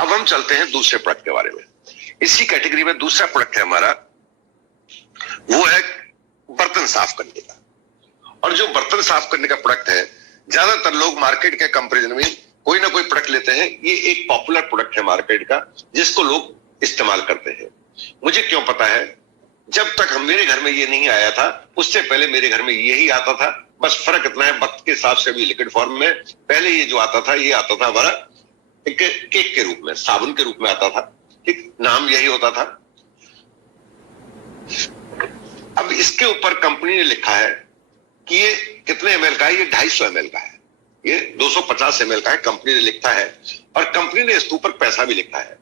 अब हम चलते हैं दूसरे प्रोडक्ट के बारे में। इसी कैटेगरी में दूसरा प्रोडक्ट है हमारा, वो है बर्तन साफ करने का। और जो बर्तन साफ करने का प्रोडक्ट है, ज्यादातर लोग मार्केट के कंपैरिजन में कोई ना कोई प्रोडक्ट लेते हैं। ये एक पॉपुलर प्रोडक्ट है मार्केट का, जिसको लोग इस्तेमाल करते हैं। मुझे क्यों पता है, जब तक मेरे घर में ये नहीं आया था, उससे पहले मेरे घर में यही आता था। बस फर्क इतना है, वक्त के हिसाब से भी लिक्विड फॉर्म में। पहले ये जो आता था, ये आता था हमारा एक केक के रूप में, साबुन के रूप में आता था। ठीक, नाम यही होता था। अब इसके ऊपर कंपनी ने लिखा है कि ये कितने एमएल का है, ये 250 एमएल का है, ये 250 एमएल का है, कंपनी ने लिखा है। और कंपनी ने इसके ऊपर पैसा भी लिखा है।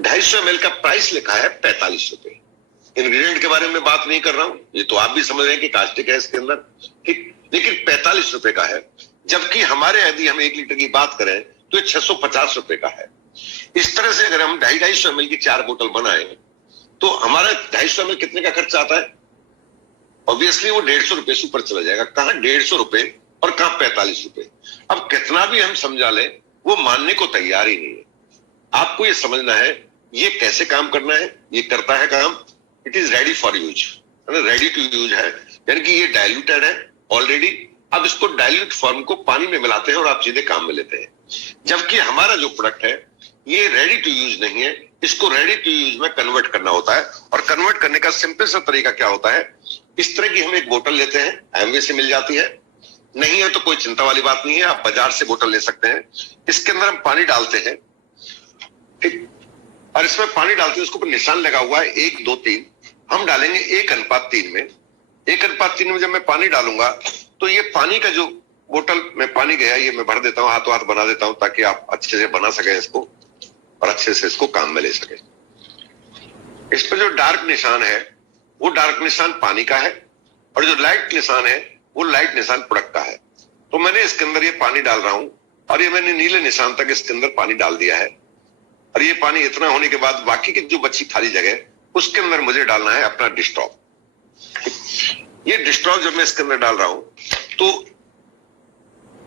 250 एमएल का प्राइस लिखा है 45 रुपए। इंग्रेडिएंट के बारे में बात नहीं कर रहा हूं, ये तो आप भी समझ रहे हैं कि कास्टिक है इसके अंदर, ठीक, लेकिन 45 रुपए का है। जबकि हमारे यदि हम 1 लीटर की बात करें तो ये 650 रुपए का है। इस तरह से अगर हम 250 एमएल की 4 बोतल बनाए तो हमारा 250 एमएल कितने का खर्चा आता है? ऑब्वियसली वो 150 रुपए से ऊपर चला जाएगा। कहां 150 रुपए और कहां 45 रुपए। अब कितना भी हम समझा लें, वो मानने को तैयार ही नहीं है। आपको ये समझना है ये कैसे काम करना है, ये करता है काम, it is ready for use, ready to use है, यानी कि ये डाइल्यूटेड है ऑलरेडी। अब इसको डाइल्यूट फॉर्म को पानी में मिलाते हैं और आप सीधे काम में लेते हैं। जबकि हमारा जो प्रोडक्ट है ये रेडी टू यूज नहीं है, इसको रेडी टू यूज में कन्वर्ट करना होता है। और कन्वर्ट करने का सिंपल सा तरीका क्या होता है, इस तरह की हम एक बोतल लेते हैं, एमवे से मिल जाती है, नहीं है तो कोई चिंता वाली बात नहीं है, आप बाजार से बोतल ले सकते हैं। इसके अंदर हम पानी डालते हैं, ठीक, और इसमें पानी डालते हैं, उसके ऊपर निशान लगा हुआ है 1, 2, 3। हम डालेंगे 1:3 में। 1:3 में जब मैं पानी डालूंगा तो ये पानी का जो बोतल में पानी गया, ये मैं भर देता हूं, हाथों हाथ बना देता हूं, ताकि आप अच्छे से बना सकें इसको और अच्छे से इसको काम में ले सके। इस पर जो डार्क निशान है वो डार्क निशान पानी का है, और जो लाइट निशान है वो लाइट निशान प्रोडक्ट का है। तो मैंने इसके अंदर ये पानी डाल रहा हूं, और ये मैंने नीले निशान तक इसके अंदर पानी डाल दिया है। और ये पानी इतना होने के बाद बाकी की जो बची खाली जगह, उसके अंदर मुझे डालना है अपना डिस्ट्रॉप। ये डिस्ट्रॉप जब मैं इसके अंदर डाल रहा हूं तो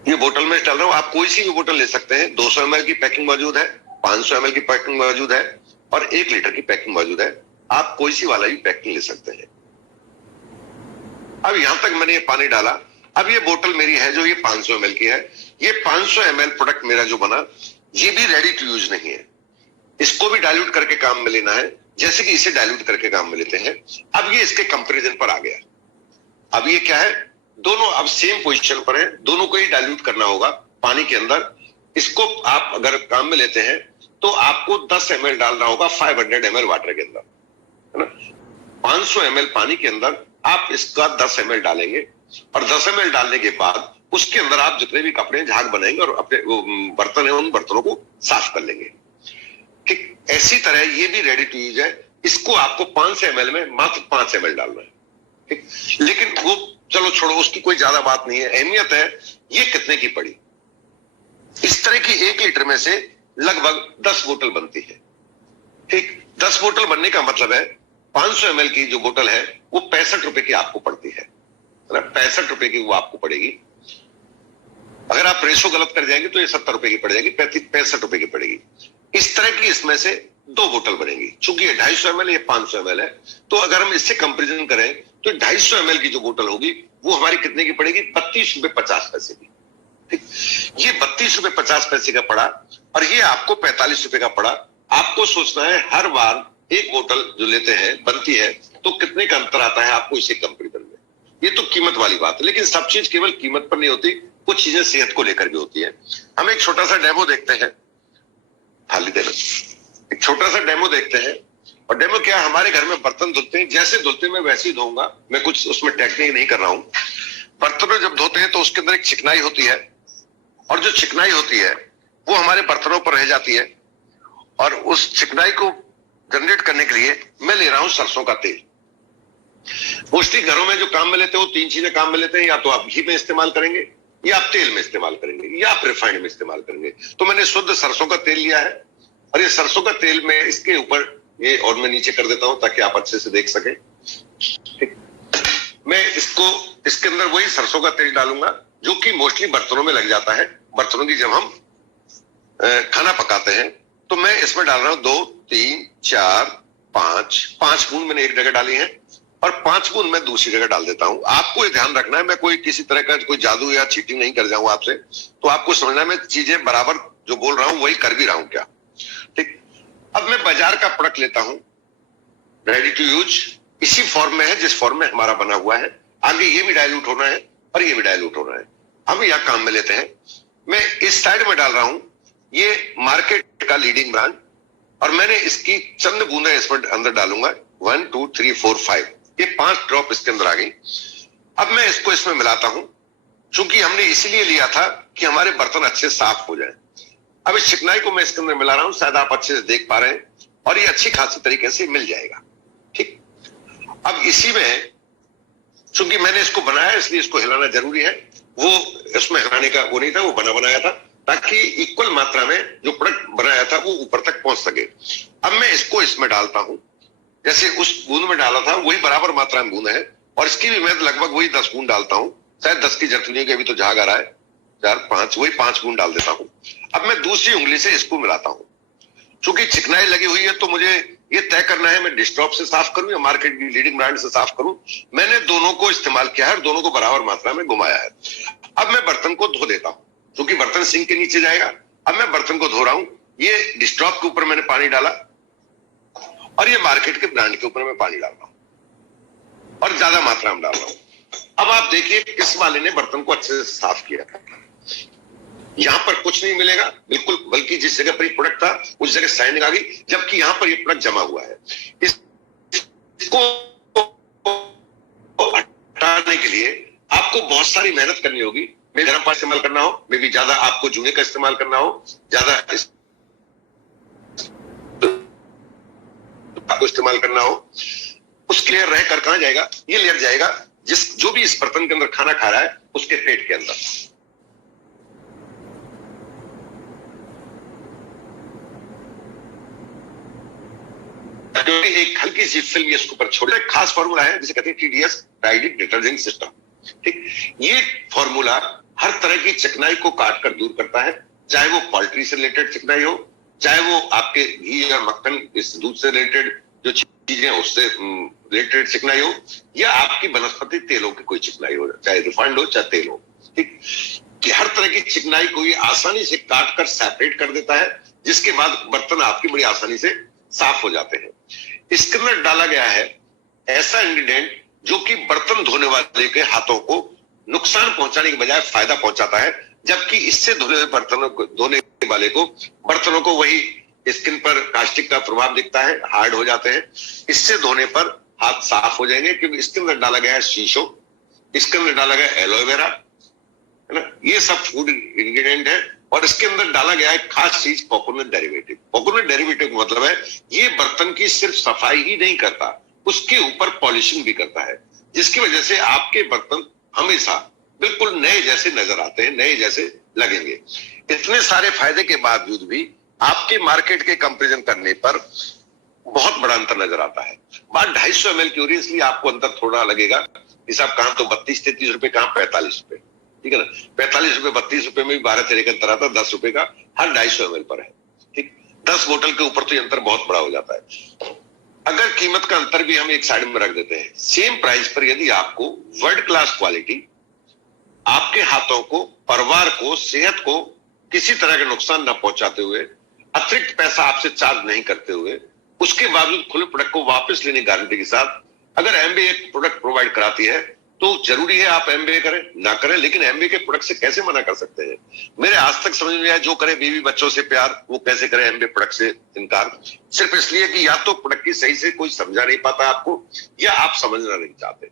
ये बोतल में डाल रहा हूं। आप कोई सी भी बोतल ले सकते हैं। 200 ml की पैकिंग मौजूद है, 500 ml की पैकिंग मौजूद है, और 1 लीटर की पैकिंग मौजूद है। आप कोई सी वाला भी पैकिंग ले सकते हैं। अब यहां तक मैंने ये पानी डाला। अब ये बोतल मेरी है जो ये 500 ml की है। ये 500 ml प्रोडक्ट मेरा जो बना, ये भी रेडी टू यूज नहीं है। इसको भी डाइल्यूट करके काम में लेना है, जैसे कि इसे डाइल्यूट करके काम में लेते हैं। अब ये इसके कंपैरिजन पर आ गया। अब ये क्या है, दोनों अब सेम पोजीशन पर है, दोनों को ही डाइल्यूट करना होगा पानी के अंदर। इसको आप अगर काम में लेते हैं तो आपको 10 ml डालना होगा 500 ml वाटर के अंदर, है ना। 500 ml पानी के अंदर आप इसका 10 ml डालेंगे, और 10 ml डालने के बाद उसके अंदर आप जितने भी कपड़े झाग बनाएंगे और अपने बर्तन है उन बर्तनों को साफ कर लेंगे। ठीक, ऐसी तरह ये भी रेडी टू यूज है। इसको आपको 500 ml में मात्र 5 ml डालना है, ठीक। लेकिन वो चलो छोड़ो, उसकी कोई ज्यादा बात नहीं है। अहमियत है ये कितने की पड़ी। इस तरह की 1 लीटर में से लगभग 10 बोतल बनती है, ठीक। 10 बोतल बनने का मतलब है 500 ml की जो बोतल है वो 65 रुपए की आपको पड़ती है ना, 65 रुपए की वो आपको पड़ेगी। अगर आप रेशो गलत कर जाएंगे तो ये 70 रुपए की पड़ जाएगी, 65 रुपए की पड़ेगी। इस तरह की इसमें से 2 बोतल बनेगी। चूंकि ये 250 ml, ये 500 ml है, तो अगर हम इससे कंपेरिजन करें तो 250 ml की जो बोतल होगी वो हमारी कितने की पड़ेगी, 32 रुपए 50 पैसे की, ठीक। ये 32 रुपए 50 पैसे का पड़ा, और ये आपको 45 रुपए का पड़ा। आपको सोचना है हर बार एक बोतल जो लेते हैं बनती है तो कितने का अंतर आता है आपको इसे कंपेरिजन में। ये तो कीमत वाली बात है, लेकिन सब चीज केवल कीमत पर नहीं होती, कुछ चीजें सेहत को लेकर भी होती है। हम एक छोटा सा डेमो देखते हैं, थाली देना, एक छोटा सा डेमो देखते हैं। और डेमो क्या, हमारे घर में बर्तन धुलते हैं, जैसे धुलते हैं मैं वैसे ही धोऊंगा, मैं कुछ उसमें टेक्निक नहीं कर रहा हूं। बर्तनों जब धोते हैं तो उसके अंदर एक चिकनाई होती है, और जो चिकनाई होती है वो हमारे बर्तनों पर रह जाती है, और उस चिकनाई को जनरेट करने के लिए मैं ले रहा हूं सरसों का तेल। मोस्टली घरों में जो काम में लेते हो 3 चीजें काम में लेते हैं, या तो आप घी में इस्तेमाल करेंगे, या आप तेल में इस्तेमाल करेंगे, या आप रिफाइंड में इस्तेमाल करेंगे। तो मैंने शुद्ध सरसों का तेल लिया है, और ये सरसों का तेल में इसके ऊपर ये, और मैं नीचे कर देता हूं ताकि आप अच्छे से देख सकें, ठीक। मैं इसको इसके अंदर वही सरसों का तेल डालूंगा जो कि मोस्टली बर्तनों में लग जाता है। बर्तनों की जब हम खाना पकाते हैं, तो मैं इसमें डाल रहा हूं 2, 3, 4, 5 बूंद मैंने एक जगह डाली है और 5 बूंद मैं दूसरी जगह डाल देता हूं। आपको ये ध्यान रखना है, मैं कोई किसी तरह का कोई जादू या चीटिंग नहीं कर जाऊं आपसे, तो आपको समझना है मैं चीजें बराबर जो बोल रहा हूं वही कर भी रहा हूं क्या। ठीक, अब मैं बाजार का प्रोडक्ट लेता हूं, रेडी टू यूज, इसी फॉर्म में है जिस फॉर्म में हमारा बना हुआ है। आगे ये भी डाइल्यूट होना है और ये भी डाइल्यूट होना है। हम यह काम में लेते हैं, मैं इस साइड में डाल रहा हूं ये मार्केट का लीडिंग ब्रांड और मैंने इसकी चंद बूंदें इसमें अंदर डालूंगा, 1, 2, 3, 4, 5, ये 5 ड्रॉप इसके अंदर आ गई। अब मैं इसको इसमें मिलाता हूं, चूंकि हमने इसीलिए लिया था कि हमारे बर्तन अच्छे साफ हो जाए। अब इस चिकनाई को मैं इसके अंदर मिला रहा हूं, शायद आप अच्छे से देख पा रहे हैं, और ये अच्छी खासी तरीके से मिल जाएगा। ठीक, अब इसी में चूंकि मैंने इसको बनाया इसलिए इसको हिलाना जरूरी है, वो इसमें हिलाने का वो नहीं था, वो बना बनाया था ताकि इक्वल मात्रा में जो प्रोडक्ट बनाया था वो ऊपर तक पहुंच सके। अब मैं इसको इसमें डालता हूं, जैसे उस बूंद में डाला था वही बराबर मात्रा में बूंद है, और इसकी भी मैं लगभग वही 10 बूंद डालता हूं, शायद 10 की जरूरत नहीं है, अभी तो झाग आ रहा है, 4, 5, वही 5 बूंद डाल देता हूं। अब मैं दूसरी उंगली से इसको मिलाता हूं, चूंकि चिकनाई लगी हुई है तो मुझे ये तय करना है मैं डिस्ट्रॉप से साफ करूं या मार्केट की लीडिंग ब्रांड से साफ करूं। मैंने दोनों को इस्तेमाल किया है और दोनों को बराबर मात्रा में घुमाया है। अब मैं बर्तन को धो देता हूं, क्योंकि बर्तन सिंक के नीचे जाएगा। अब मैं बर्तन को धो रहा हूं, ये डिस्ट्रॉप के ऊपर मैंने पानी डाला और ये मार्केट के ब्रांड के ऊपर मैं पानी डाल रहा हूं और ज्यादा मात्रा में डाल रहा हूं। अब आप देखिए किस वाले ने बर्तन को अच्छे से साफ किया, यहां पर कुछ नहीं मिलेगा बिल्कुल, बल्कि जिस जगह पर ये प्रोडक्ट था उस जगह शाइनिंग आ गई, जबकि यहां पर ये प्रोडक्ट जमा हुआ है। इसको हटाने के लिए आपको बहुत सारी मेहनत करनी होगी। मे गर्म पानी इस्तेमाल करना हो, मे भी ज्यादा आपको जूने का इस्तेमाल करना हो, ज्यादा आपको इस्तेमाल करना हो, उसके लेयर रहकर कहां जाएगा, ये लेयर जाएगा जो भी इस बर्तन के अंदर खाना खा रहा है उसके पेट के अंदर। एक हल्की सी फिल्म इसके ऊपर छोड़, एक खास फॉर्मूला है जिसे कहते हैं TDS, डाइडिक डिटर्जेंट सिस्टम। ठीक, ये फॉर्मूला हर तरह की चिकनाई को काट कर दूर करता है, चाहे वो पोल्ट्री से रिलेटेड चिकनाई हो, चाहे वो आपके घी या मक्खन इस दूध से रिलेटेड जो चीजें उससे रिलेटेड चिकनाई हो, या आपकी वनस्पति तेलों की कोई चिकनाई हो, चाहे रिफाइंड हो चाहे तेल हो। ठीक, कि हर तरह की चिकनाई को ये आसानी से काट कर सेपरेट कर देता है, जिसके बाद बर्तन आपकी बड़ी आसानी से साफ हो जाते हैं। इसके अंदर डाला गया है ऐसा इंग्रेडिएंट जो कि बर्तन धोने वाले के हाथों को नुकसान पहुंचाने के बजाय फायदा पहुंचाता है, जबकि इससे धोने वाले को बर्तनों को वही स्किन पर कास्टिक का प्रभाव दिखता है, हार्ड हो जाते हैं। इससे धोने पर हाथ साफ हो जाएंगे, क्योंकि इसके अंदर डाला गया है शीशो, इसके अंदर डाला गया एलोवेरा, है ना, ये सब फूड इंग्रेडिएंट है। और इसके अंदर डाला गया है खास चीज कोकोनट डेरिवेटिव। कोकोनट डेरिवेटिव का मतलब है ये बर्तन की सिर्फ सफाई ही नहीं करता, उसके ऊपर पॉलिशिंग भी करता है, जिसकी वजह से आपके बर्तन हमेशा बिल्कुल नए जैसे नजर आते हैं, नए जैसे लगेंगे। इतने सारे फायदे के बावजूद भी आपके मार्केट के कंपैरिजन करने पर बहुत बड़ा अंतर नजर आता है। बात 250 ml की हो रही है, इसलिए आपको अंतर थोड़ा लगेगा कि साहब कहां तो 32-33 रुपए, कहां 45 रुपए, ठीक है ना। 45 रुपए 32 रुपए में भी 12-13 का अंतर आता है, 10 रुपए का हर 250 ml पर है। ठीक, 10 बोतल के ऊपर तो ये अंतर बहुत बड़ा हो जाता है। अगर कीमत का अंतर भी हम एक साइड में रख देते हैं, सेम प्राइस पर यदि आपको वर्ल्ड क्लास क्वालिटी आपके हाथों को, परिवार को, सेहत को किसी तरह का नुकसान न पहुंचाते हुए, अतिरिक्त पैसा आपसे चार्ज नहीं करते हुए, उसके बावजूद खुले प्रोडक्ट को वापस लेने गारंटी के साथ अगर एमबीए एक प्रोडक्ट प्रोवाइड कराती है, तो जरूरी है आप एमबीए करें ना करें, लेकिन एमबीए के प्रोडक्ट से कैसे मना कर सकते हैं। मेरे आज तक समझ में आया, जो करे बीवी बच्चों से प्यार वो कैसे करे एमबीए प्रोडक्ट से इनकार, सिर्फ इसलिए कि या तो प्रोडक्ट की सही से कोई समझा नहीं पाता आपको, या आप समझना नहीं चाहते।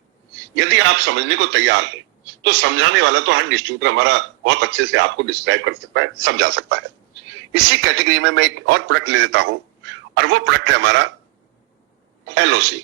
यदि आप समझने को तैयार हैं तो समझाने वाला तो हर डिस्ट्रीब्यूटर हमारा बहुत अच्छे से आपको डिस्क्राइब कर सकता है, समझा सकता है। इसी कैटेगरी में मैं एक और प्रोडक्ट ले लेता हूं, और वो प्रोडक्ट है हमारा LOC।